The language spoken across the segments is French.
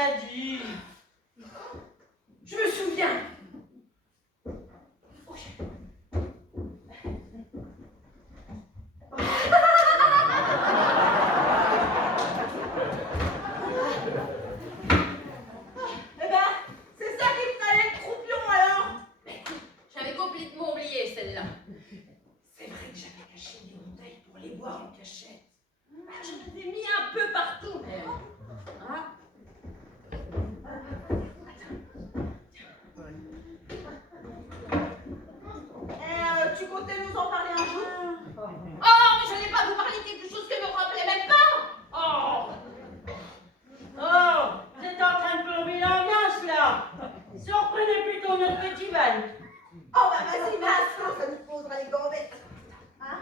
déjà dit. Je me souviens. Eh ben, c'est ça qui me fallait le croupion alors. J'avais complètement oublié celle-là. C'est vrai que j'avais caché des bouteilles pour les boire en cachette. J'en avais mis un peu partout. Hein? Tu comptais nous en parler un jour? Oh, mais je n'allais pas vous parler de quelque chose que je ne me rappelais même pas. Oh! Oh! Vous êtes en train de plomber l'ambiance là! Surprenez plutôt notre petit Van! Oh bah vas-y, mince, ça nous posera les gambettes. Hein?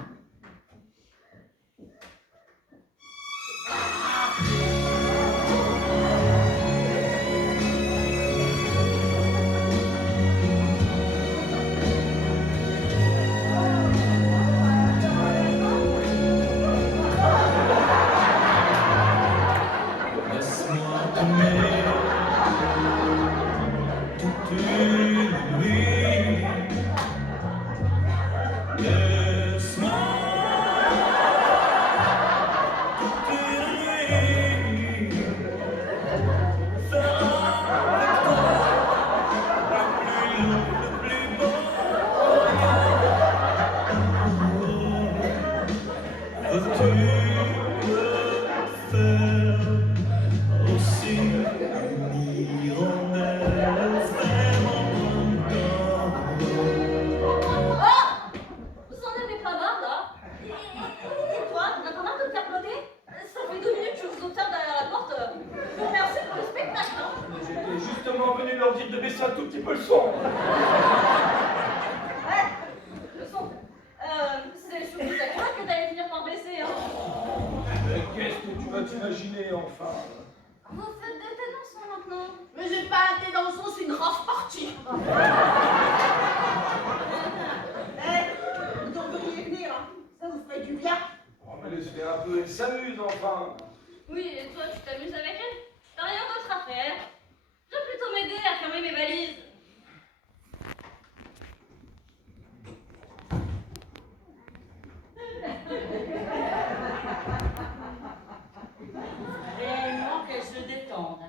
Oui, et toi, tu t'amuses avec elle? T'as rien d'autre à faire? Tu vas plutôt m'aider à fermer mes valises. Vraiment qu'elle se détende.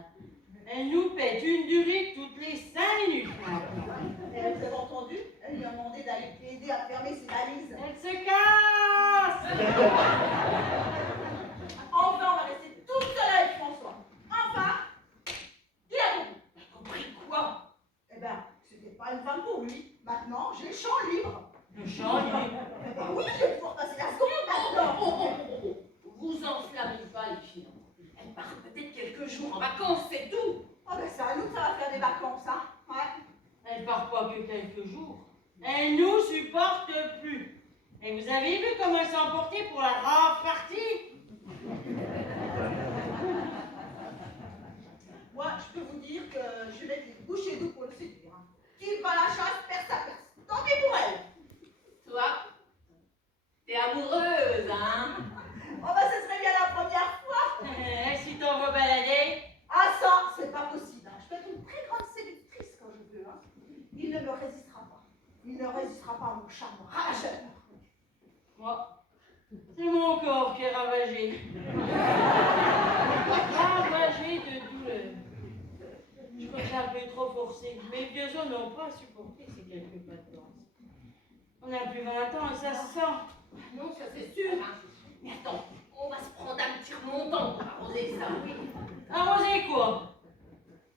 Elle nous pète une durite toutes les 5 minutes maintenant. Et vous avez entendu? Elle lui a demandé d'aller l'aider à fermer ses valises. Elle se casse! Enfin, on va rester toute seule avec François. Enfin, il a compris. T'as compris quoi? Eh ben, c'était pas une femme pour lui. Maintenant, j'ai le champ libre. Le champ libre. Eh ben oui, je vais pouvoir passer la seconde maintenant. Vous enflammez pas les filles. Elle part peut-être quelques jours en vacances, c'est tout. Oh ben c'est à nous que ça va faire des vacances, hein. Ouais. Elle part pas que quelques jours. Elle nous supporte plus. Et vous avez vu comment elle s'est emportée pour la grave partie? Moi, je peux vous dire que je vais être boucher doux pour le séduire. Hein. Qui va à la chasse perd sa place. Tant pis pour elle. Toi, t'es amoureuse, hein? Oh ben ce serait bien la première fois. Si t'en vas balader. Ah ça, c'est pas possible. Hein. Je peux être une très grande séductrice quand je veux. Hein. Il ne me résistera pas. Il ne résistera pas à mon charme ravageur. Moi, c'est mon corps qui est ravagé. Ravagé de douleur. Je crois que c'est un peu trop forcé. Mes vieux os n'ont pas supporté ces quelques pas de danse. On n'a plus 20 ans et ça se sent. Non, ça c'est sûr. Mais attends, on va se prendre un petit remontant pour arroser ça, oui. Arroser quoi?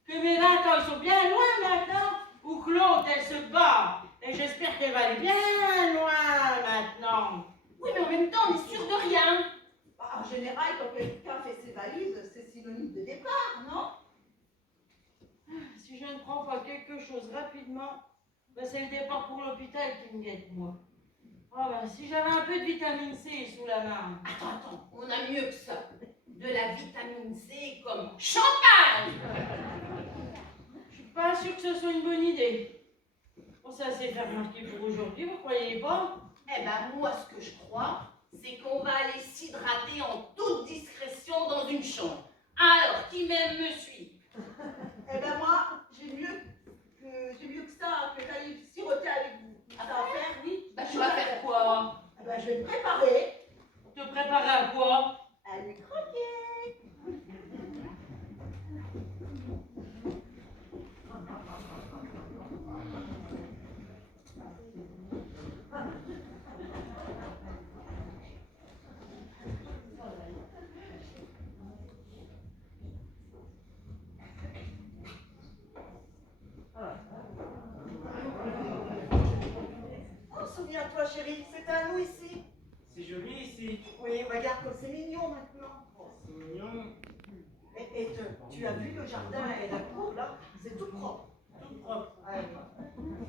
Que mes 20 ans ils sont bien loin maintenant? Ou que l'autre elle se bat? Et j'espère qu'elle va aller bien loin maintenant. Oui, mais en même temps, on est sûr de rien. Bah, en général, quand quelqu'un fait ses valises, c'est synonyme de départ, non? Si je ne prends pas quelque chose rapidement, ben c'est le départ pour l'hôpital qui me guette, moi. Oh ben, si j'avais un peu de vitamine C sous la main. Attends, on a mieux que ça. De la vitamine C comme champagne. Je suis pas sûre que ce soit une bonne idée. Bon, ça s'est fait remarquer pour aujourd'hui, vous croyez pas? Eh ben, moi, ce que je crois, c'est qu'on va aller s'hydrater en toute discrétion dans une chambre. Alors, qui même me suit? Eh ben moi, j'ai mieux que ça, que d'aller siroter avec vous. Ah, Ça va faire, oui. Bah, tu vas faire quoi? Eh ben, je vais me préparer Te préparer à quoi? à lui croquer. Oh, souviens-toi, chérie, c'est à nous ici. C'est joli ici. Oui, regarde comme c'est mignon maintenant. C'est mignon. Et tu as vu le jardin et la cour, là, c'est tout propre. Tout propre. Ouais.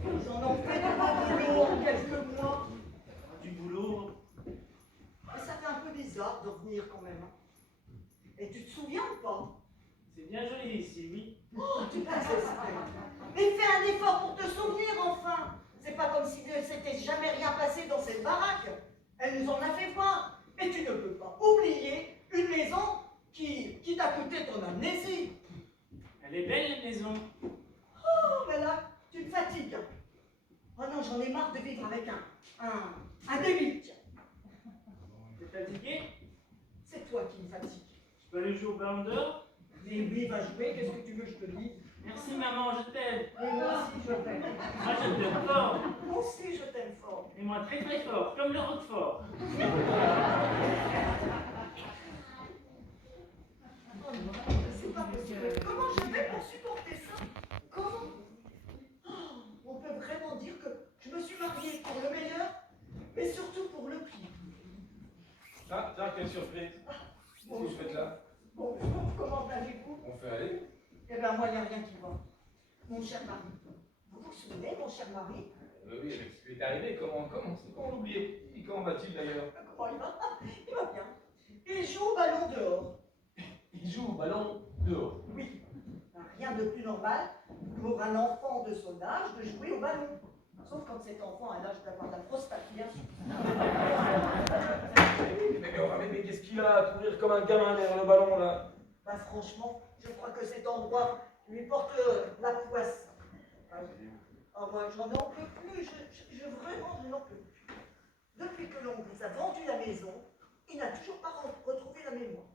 Ils en ont fait de beau boulot en quelques mois. Du boulot. Mais ça fait un peu bizarre de revenir quand même. Et tu te souviens ou pas? C'est bien joli ici, oui. Oh, tu désespères. Mais fais un effort pour te souvenir enfin. C'est pas comme si ne s'était jamais rien passé dans cette baraque. Elle nous en a fait part. Et tu ne peux pas oublier une maison qui t'a coûté ton amnésie. Elle est belle, la maison. Oh, mais là, tu me fatigues. Oh non, j'en ai marre de vivre avec un débile. Tiens. T'es fatigué? C'est toi qui me fatigue. Je peux aller jouer au ballon d'or? Mais oui, va jouer, qu'est-ce que tu veux que je te dise? Merci maman, je t'aime. Et moi aussi, je t'aime. Moi, je t'aime fort. Moi aussi, je t'aime fort. Et moi, très très fort, comme le Roquefort. Oh non, c'est pas possible. Comment je fais pour supporter ça? Comment? Oh, on peut vraiment dire que je me suis mariée pour le meilleur, mais surtout pour le pire. Ah, tiens, quelle surprise. Qu'est-ce que vous faites là? Bonjour, comment allez-vous? On fait aller? Eh bien, moi, il n'y a rien qui va. Mon cher mari. Vous vous souvenez, mon cher mari? Oui, avec ce qui lui est arrivé, comment c'est qu'on l'oubliait? Et comment va-t-il d'ailleurs? Comment il va? Il va bien. Il joue au ballon dehors. Il joue au ballon dehors. Oui. Rien de plus normal pour un enfant de son âge de jouer au ballon. Sauf quand cet enfant a l'âge d'avoir la prostate, bien sûr. Mais qu'est-ce qu'il a à courir comme un gamin derrière le ballon là? Bah franchement, je crois que cet endroit lui porte la poisse. Ah, moi, j'en en peux plus, vraiment, je n'en peux plus. Depuis que l'on vous a vendu la maison, il n'a toujours pas retrouvé la mémoire.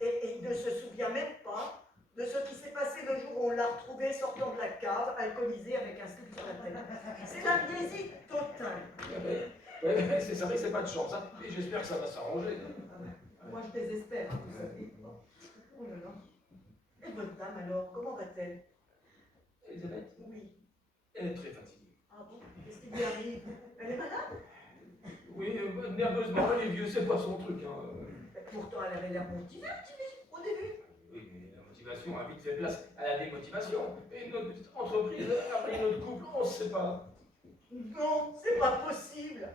Et il ne se souvient même pas de ce qui s'est passé le jour où on l'a retrouvé sortant de la cave, alcoolisé avec un slip sur la tête. C'est l'amnésie totale. Ouais, c'est vrai que c'est pas de chance, hein. Et j'espère que ça va s'arranger. Moi, je désespère, hein, vous savez. Oh là là. Et votre dame, alors, comment va-t-elle? Elisabeth? Oui. Elle est très fatiguée. Ah bon? Qu'est-ce qui lui arrive? Elle est malade? Oui, nerveusement, les vieux, c'est pas son truc, hein. Pourtant, elle avait l'air motivée, au début. Oui, mais la motivation a vite fait place à la démotivation. Et notre petite entreprise, après notre couple, on se sépare. Non, c'est pas possible.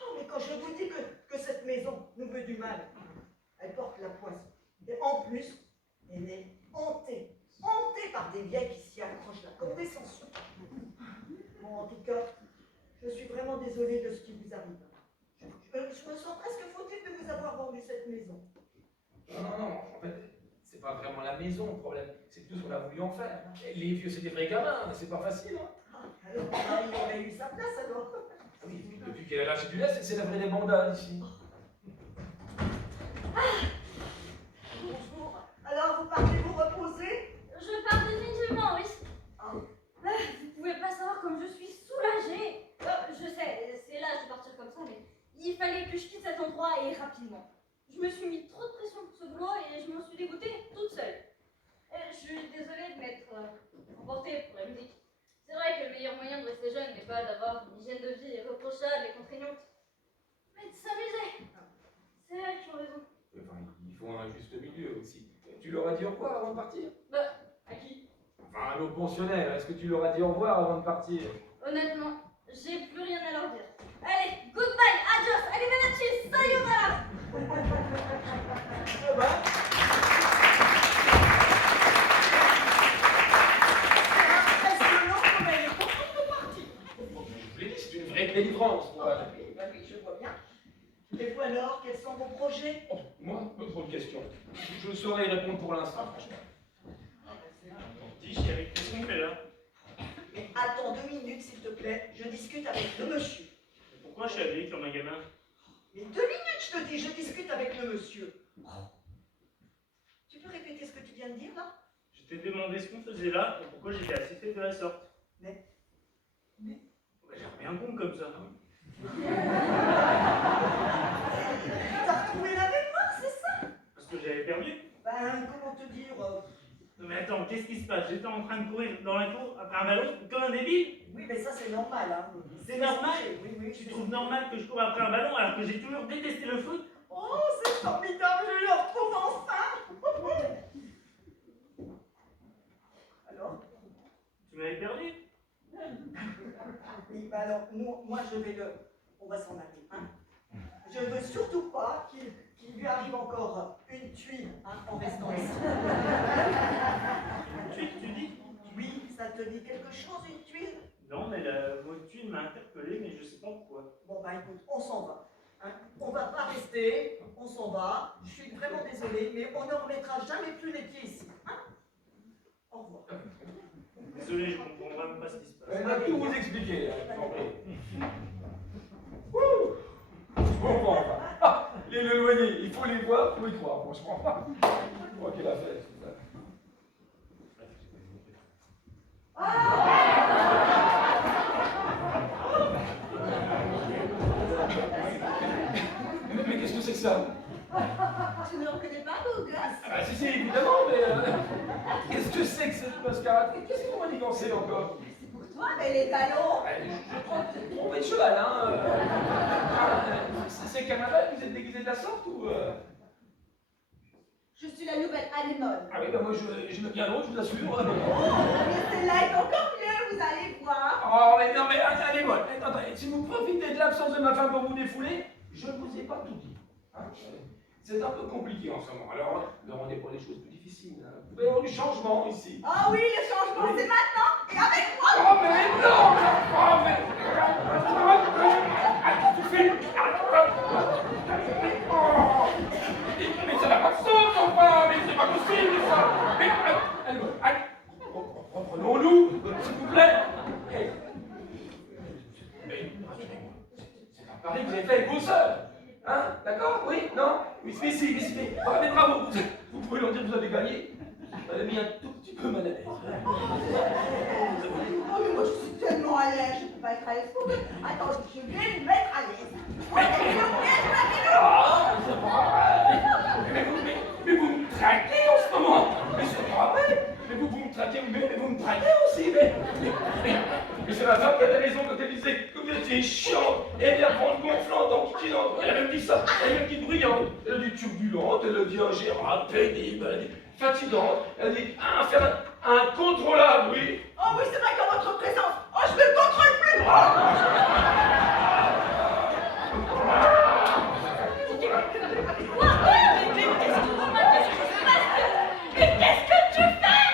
Oh, mais quand je vous dis que cette maison nous veut du mal, elle porte la poisse. Et en plus, elle est hantée par des vieilles qui s'y accrochent là, comme des sanctions. Bon, en tout cas, je suis vraiment désolée de ce qui vous arrive. Je me sens presque fautive de vous avoir vendu cette maison. Non, en fait, c'est pas vraiment la maison le problème, c'est tout ce qu'on a voulu en faire. Et les vieux, c'est des vrais gamins, c'est pas facile, hein. Ah, alors, il aurait eu sa place alors. Oui, depuis qu'elle a lâché du lait, c'est la vraie des mandats ici. Bonjour. Alors, vous partez vous reposer? Je pars définitivement, oui. Ah. Vous pouvez pas savoir comme je suis soulagée. Je sais, c'est l'âge de partir comme ça, mais il fallait que je quitte cet endroit et rapidement. Je me suis mis trop de pression pour ce boulot et je m'en suis dégoûtée toute seule. Je suis désolée de m'être emportée pour la musique. C'est vrai que le meilleur moyen de rester jeune n'est pas d'avoir une hygiène de vie irréprochable et contraignante, mais de s'amuser. C'est elles qui ont raison. Enfin, il faut un juste milieu aussi. Tu leur as dit au revoir avant de partir? Bah, à qui? Enfin, à nos pensionnaires, est-ce que tu leur as dit au revoir avant de partir? Honnêtement, j'ai plus rien à leur dire. Allez, goodbye, adios, arrivederci, sayonara. Eh ben, presque long, mais elle est contente de partir. Je vous l'ai dit, c'est une vraie délivrance. Oui, je vois bien. Et vous alors, quels sont vos projets? Oh, moi, pas trop de questions. Je saurais y répondre pour l'instant, franchement. Ah ben, Dis, chérie, qu'est-ce qu'on fait là? Mais attends 2 minutes, s'il te plaît, je discute avec le monsieur. Pourquoi je suis habillé comme un gamin? Mais 2 minutes, je te dis, je discute avec le monsieur. Tu peux répéter ce que tu viens de dire, là? Je t'ai demandé ce qu'on faisait là et pourquoi j'étais assis fait de la sorte. Mais... Bah, j'ai rien con comme ça. T'as retrouvé la mémoire, c'est ça? Parce que j'avais perdu. Ben, comment te dire Non mais attends, qu'est-ce qui se passe? J'étais en train de courir dans la cour après un ballon comme un débile. Oui, mais ça, c'est normal, hein. C'est normal? Oui, oui. Tu trouves normal que je cours après un ballon alors que j'ai toujours détesté le foot? Oh, c'est formidable, je le retrouve enfin. Alors? Tu m'avais perdu? Oui, bah alors, moi, je vais le... On va s'en aller, hein. Je ne veux surtout pas qu'il lui arrive encore une tuile, hein, en restant ici. Une tuile, tu dis? Oui, ça te dit quelque chose, une tuile? Non, mais le mot tuile m'a interpellé, mais je sais pas pourquoi. Bon, bah écoute, on s'en va. Hein. On va pas rester, on s'en va. Je suis vraiment désolée, mais on ne remettra jamais plus les pieds ici. Hein. Au revoir. Désolé, je comprends vraiment pas ce qui se passe. Elle va tout vous expliquer. Ouh, je comprends pas. Ah, les éloignés, il faut les voir pour y croire. Moi, je comprends pas. Je crois qu'il a fait. C'est ça. Mais qu'est-ce que c'est que ça? Tu ne le reconnais pas, beau gosse? Ah bah si, évidemment, mais qu'est-ce que c'est que cette mascarade? Qu'est-ce qu'on va manigancer encore? C'est pour toi, mais les ballons! Je crois que vous êtes trompé de cheval, hein. C'est carnaval, vous êtes déguisé de la sorte ou Je suis la nouvelle anémone. Ah oui, bah moi je me bien l'autre, je vous assure. Mais celle-là est encore mieux, vous allez voir. Oh, mais non, mais allez, moi, attendez, si vous profitez de l'absence de ma femme pour vous défouler, je ne vous ai pas tout dit. Hein. C'est un peu compliqué en ce moment. Alors, ne rendez pas les choses plus difficiles. Hein. Vous pouvez avoir du changement ici. Ah oui, le changement, c'est maintenant et avec moi. Oh, mais non! Oh, mais... Tu fais... Oh. Mais ça n'a pas de sens, enfin! Mais c'est pas possible, ça! Mais... Allez, reprenons-nous, s'il vous plaît! Mais, c'est un pari que vous avez fait avec vos sœurs! Hein? D'accord? Oui? Non? Oui, mais si, oh, mais bravo! Vous pouvez leur dire que vous avez gagné? Vous avez mis un tout petit peu mal à l'aise. Oh, mais moi je suis tellement à l'aise, je ne peux pas être à l'aise pour eux. Attends, je vais me mettre à l'aise. Mais vous me traquez en ce moment! Mais c'est pas vrai! Mais vous me traquez, mais vous me traquez aussi! Mais c'est ma femme qui avait raison quand elle disait que vous étiez chiant et bien prendre gonflante, enquiquinante. Elle a même dit ça, elle a même dit bruyante, elle a dit turbulente, elle a dit ingérable, pénible, elle a dit fatigante, elle a dit incontrôlable, oui! Oh oui, c'est vrai qu'en votre présence, oh, je ne contrôle plus. Mais qu'est-ce que tu fais?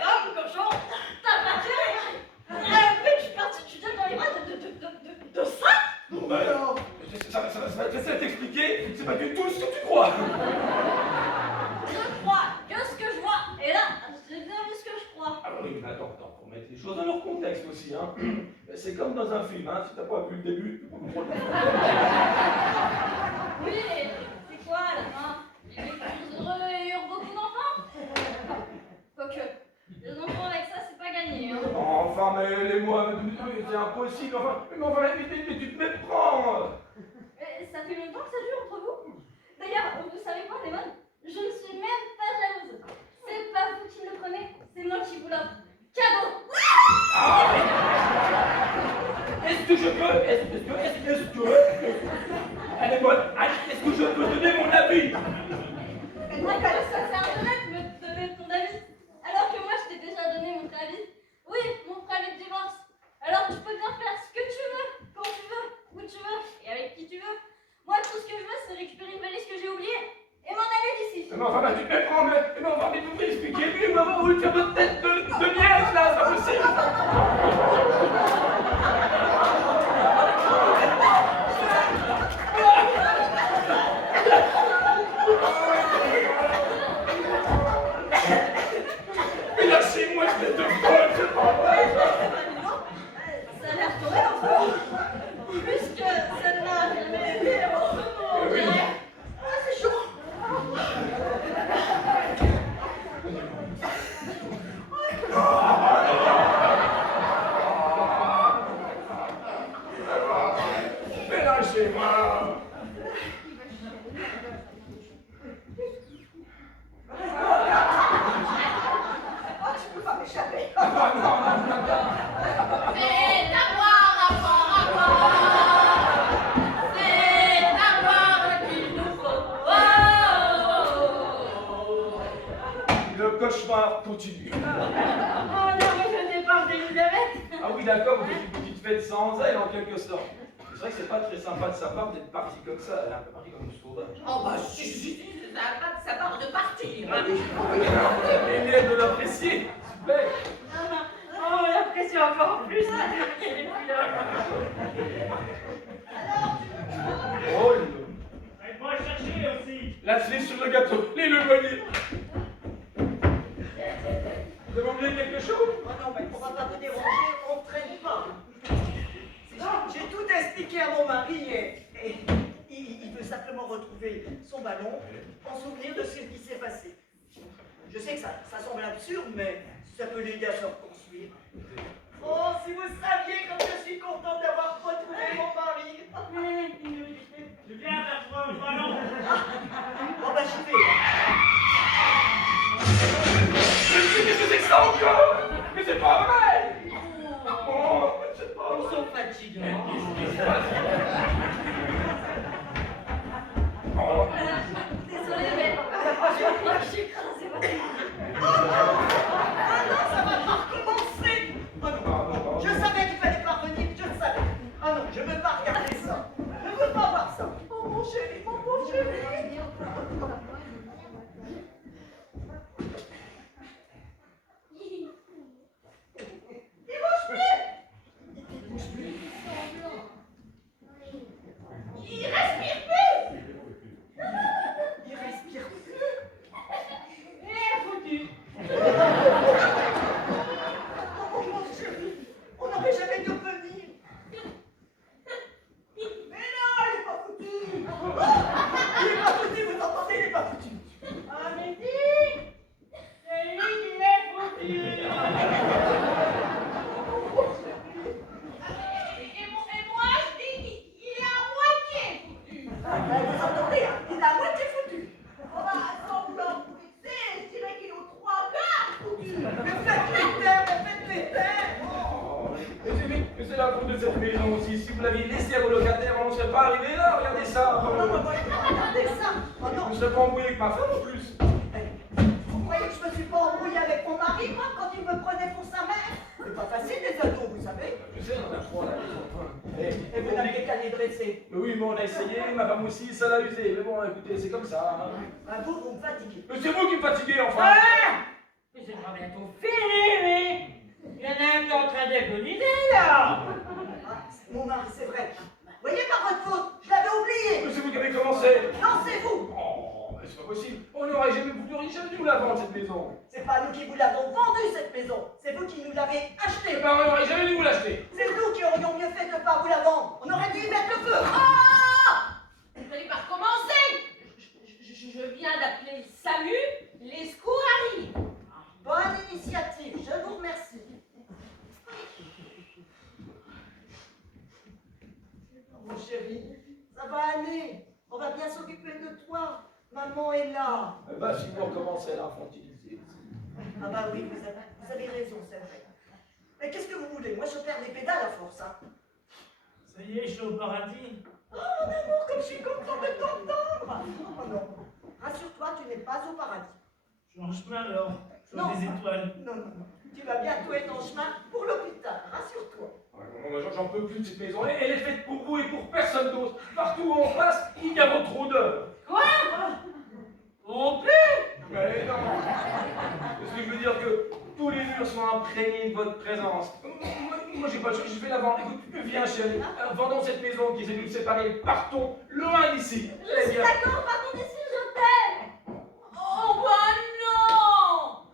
Femme, cochon, t'as pas tiré. Mais je suis partie, tu donnes dans les bras de ça? Bon ben, ça va être facile à t'expliquer, c'est pas du tout ce que tu crois! Je crois que ce que je vois, et là, c'est bien ce que je crois. Alors oui, mais attends, faut mettre les choses dans leur contexte aussi, hein. C'est comme dans un film, hein, si t'as pas vu le début, tu peux comprendre. Oui, et c'est quoi à la fin? Les mecs sont heureux et eurent beaucoup d'enfants? Quoique, les enfants avec ça, c'est pas gagné, hein. Enfin, mais les mois, c'est impossible, enfin, mais tu te méprends! Ça fait longtemps que ça dure entre vous? D'ailleurs, vous savez quoi, Lemon? Je ne suis même pas jalouse. C'est pas vous qui me le prenez, c'est moi qui vous l'offre. Cadeau! Ah, est-ce que je peux, elle est bonne, est-ce que je peux donner mon avis? Mais moi, comme ça, c'est un honnête de me donner ton avis. Alors que moi, je t'ai déjà donné mon préavis. Oui, mon préavis de divorce. Alors tu peux bien faire ce que tu veux, quand tu veux, où tu veux, et avec qui tu veux. Moi, tout ce que je veux, c'est récupérer une valise que j'ai oubliée et m'en aller d'ici. Mais enfin, tu te méprends, mais enfin, mais vous pouvez expliquer, puis vous le faire votre tête de liège, là, c'est pas possible! Le cauchemar continue. Oh non, mais je n'ai pas d'Elisabeth. Ah oui, d'accord, vous êtes une petite fête sans elle, en quelque sorte. C'est vrai que c'est pas très sympa de sa part d'être partie comme ça. Elle est un peu partie comme une sauvage. Oh bah si, ça n'a pas de sa part de partir. Hein. Elle est de l'apprécier. Super. Oh, la pression encore plus. Oh, Aide-moi à chercher aussi. la cerise sur le gâteau, le voilier. Vous avez oublié quelque chose? Oh non, mais on va pas vous déranger, on ne traîne pas. J'ai tout expliqué à mon mari et il veut simplement retrouver son ballon en souvenir de ce qui s'est passé. Je sais que ça semble absurde, mais ça peut l'aider à se reconstruire. Oh, si vous saviez comme je suis contente d'avoir retrouvé mon mari. Je viens vers toi, le ballon. Bon bah j'y vais. Qu'est-ce que c'est que ça encore? Mais c'est pas vrai! Oh, mais c'est pas Ils vrai! sont fatigants. Oh. Désolée, mais j'ai écrasé votre main. Ah non, ça va pas recommencer. Oh non, je savais qu'il fallait pas revenir, je le savais. Ah non, je veux pas regarder ça. Je veux pas voir ça. Oh mon chéri, mon beau chéri. Il respire plus. Il respire plus. Foutu. Oh mon chéri, on n'aurait jamais dû revenir. Mais non, il est pas foutu. Il est pas foutu, vous entendez, il est pas foutu. Ah, mais dis, c'est lui qui est foutu. Et moi, je dis qu'il est à moitié foutu. Vous entendez, hein, il est à moitié foutu. Oh bah, sans vouloir vous vexer, je dirais qu'il est aux trois quarts foutu. Mais faites les terres, mais faites les terres. Oh, mais c'est la faute de cette maison aussi. Si vous l'aviez laissé à vos locataires, on ne serait pas arrivé là. Regardez ça. Non, non, moi je peux pas regarder ça. Oh Je non. ne serais pas embrouillé avec ma femme en plus. Vous croyez que je me suis pas embrouillée avec mon mari, moi, quand il me prenait pour sa mère? C'est pas facile, les ados, vous savez. Je sais, on en a trois là. Et vous n'aviez qu'à les dresser. Mais oui, mais on a essayé, ma femme aussi, ça l'a usé. Mais bon, écoutez, c'est comme ça. Hein. Bah, vous me fatiguez. Mais c'est vous qui me fatiguez, enfin. Ah, mais c'est pas bientôt fini, mais il y en a un qui est en train d'agoniser, là. Ah, mon mari, c'est vrai. Voyez, par votre faute, je l'avais oublié. Mais c'est vous qui avez commencé. Non, c'est vous. Oh, mais c'est pas possible. On n'aurait jamais voulu jamais dû vous la vendre, cette maison. C'est pas nous qui vous l'avons vendue, cette maison. C'est vous qui nous l'avez Eh achetée. ben, on n'aurait jamais dû vous l'acheter. C'est nous qui aurions mieux fait de ne pas vous la vendre. On aurait dû y mettre le feu. Ah! Vous n'allez pas recommencer. Je viens d'appeler Samu, les secours arrivent. Bonne initiative, je vous remercie. Oh, mon chéri, ça va aller. On va bien s'occuper de toi. Maman est là. Eh ben, si vous recommencez à l'infantiliser. Ah bah oui, vous avez raison, c'est vrai. Mais qu'est-ce que vous voulez? Moi, je perds des pédales à force, hein. Ça y est, je suis au paradis. Oh, mon amour, comme je suis contente de t'entendre. Oh non, rassure-toi, tu n'es pas au paradis. Je suis en chemin alors. Je Non. vois des étoiles. Non, non, non. Tu vas bientôt être en chemin pour l'hôpital, rassure-toi. J'en peux plus de cette maison. Elle est faite pour vous et pour personne d'autre. Partout où on passe, il y a votre odeur. Quoi? On pue? Mais non. Parce que je veux dire que tous les murs sont imprégnés de votre présence. Moi j'ai pas le choix, je vais la vendre. Écoute, viens chérie, vendons cette maison qui essaie de nous séparer. Partons loin d'ici. Je suis d'accord, partons d'ici, je t'aime. Oh bah non!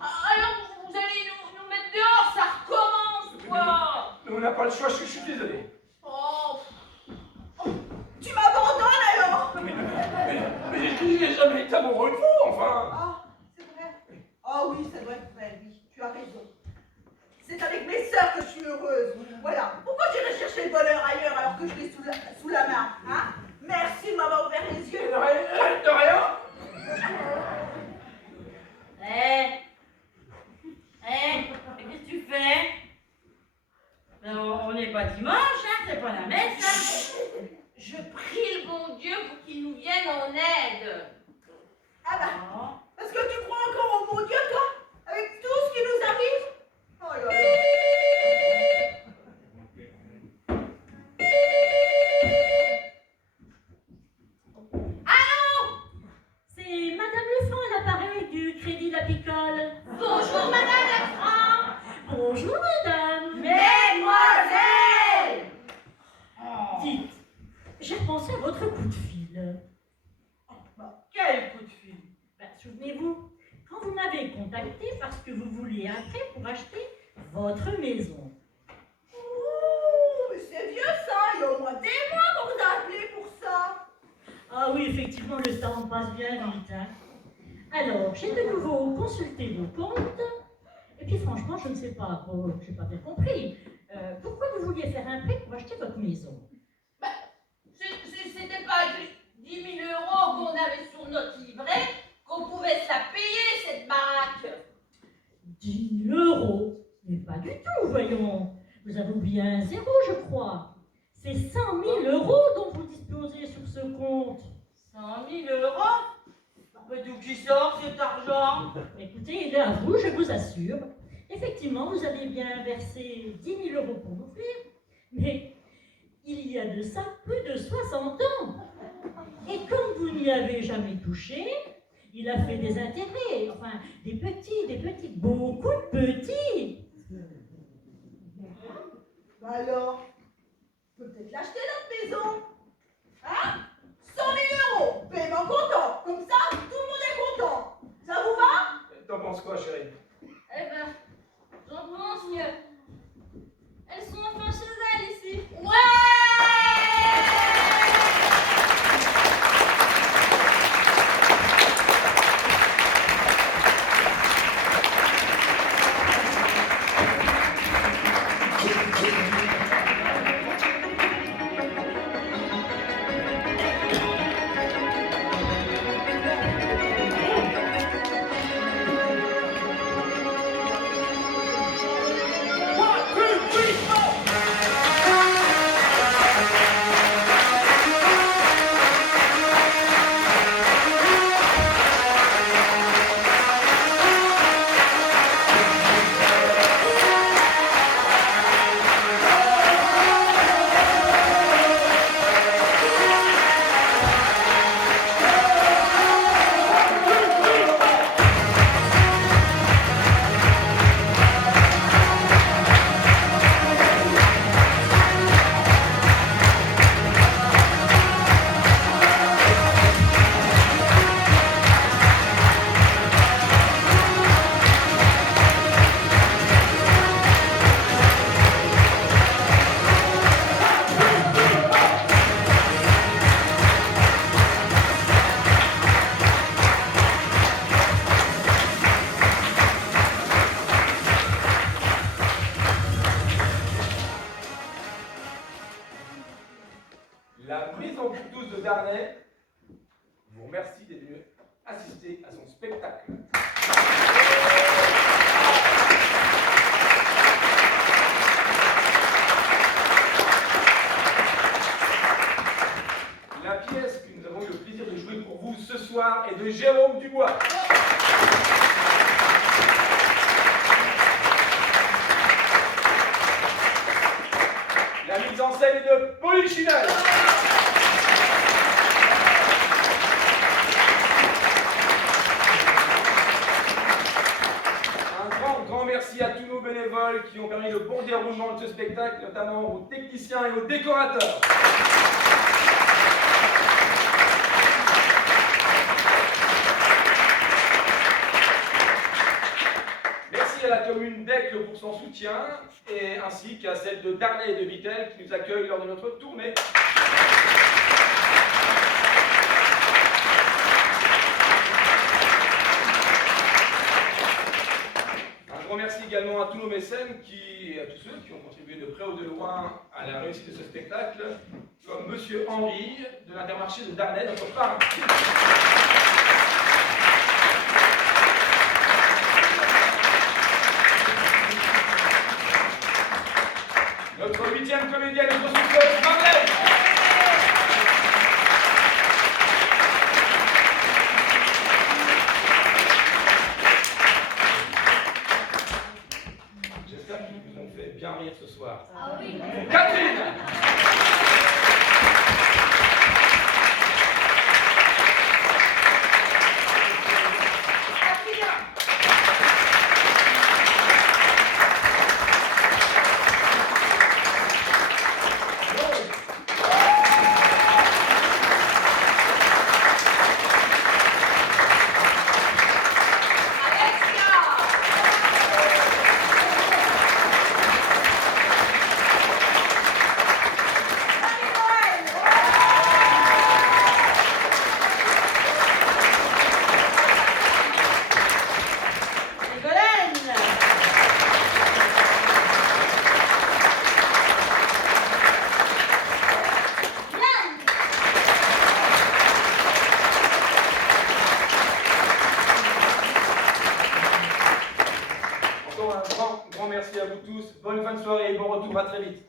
Alors vous allez nous mettre dehors, ça recommence quoi! Mais on n'a pas le choix, je suis désolé. Oh! Tu m'abandonnes alors? Mais j'ai jamais été amoureux de vous, enfin. Ah, c'est vrai. Ah oui, ça doit être vrai, oui, tu as raison. C'est avec mes sœurs que je suis heureuse. Voilà. Pourquoi j'irais chercher le bonheur ailleurs alors que je l'ai sous la main, hein? Merci de m'avoir ouvert les yeux. De rien. Mais qu'est-ce que tu fais? On n'est pas dimanche, hein, c'est pas la messe, hein. Je prie le bon Dieu pour qu'il nous vienne en aide. Ah bah, Oh. parce que tu Souvenez-vous, quand vous m'avez contacté parce que vous vouliez un prêt pour acheter votre maison. Ouh, mais c'est vieux ça, il y a au moins des mois qu'on vous a appelé pour ça. Ah oui, effectivement, le temps passe bien vite. Hein. Alors, j'ai de nouveau consulté vos comptes. Et puis franchement, je ne sais pas, je n'ai pas bien compris. Pourquoi vous vouliez faire un prêt pour acheter votre maison? Bah, c'était pas 10 000 euros qu'on avait sur notre livret qu'on pouvait se la payer, cette baraque. 10 000 euros? Mais pas du tout, voyons. Vous avez oublié un zéro, je crois. C'est 100 000 euros dont vous disposez sur ce compte. 100 000 euros? Mais d'où qui sort cet argent? Écoutez, il est à vous, je vous assure. Effectivement, vous avez bien versé 10 000 euros pour l'ouvrir, mais il y a de ça plus de 60 ans. Et comme vous n'y avez jamais touché, il a fait des intérêts, enfin, des petits, beaucoup de petits. Bah alors, on peut peut-être l'acheter notre maison. Hein? 100 000 euros, paiement comptant. Comme ça, tout le monde est content. Ça vous va? T'en penses quoi, chérie? Eh ben, j'en pense que elles sont enfin chez elles ici. Ouais! La Maison pour tous de Darnay vous remercie d'être venu assister à son spectacle. La pièce que nous avons eu le plaisir de jouer pour vous ce soir est de Jérôme Dubois. La mise en scène est de Polichinelle. Un grand merci à tous nos bénévoles qui ont permis le bon déroulement de ce spectacle, notamment aux techniciens et aux décorateurs. Merci à la commune d'Aigle pour son soutien, et ainsi qu'à celle de Darnay et de Vittel qui nous accueillent lors de notre tournée. Un grand merci également à tous nos mécènes et à tous ceux qui ont contribué de près ou de loin à la réussite de ce spectacle, comme Monsieur Henri de l'Intermarché de Darnay, notre parrain. Notre 8e comédienne, notre souffleuse, Marlène. J'espère qu'ils vous ont fait bien rire ce soir. Ah oui. Catherine. un grand merci à vous tous. Bonne fin de soirée et bon retour, à très vite.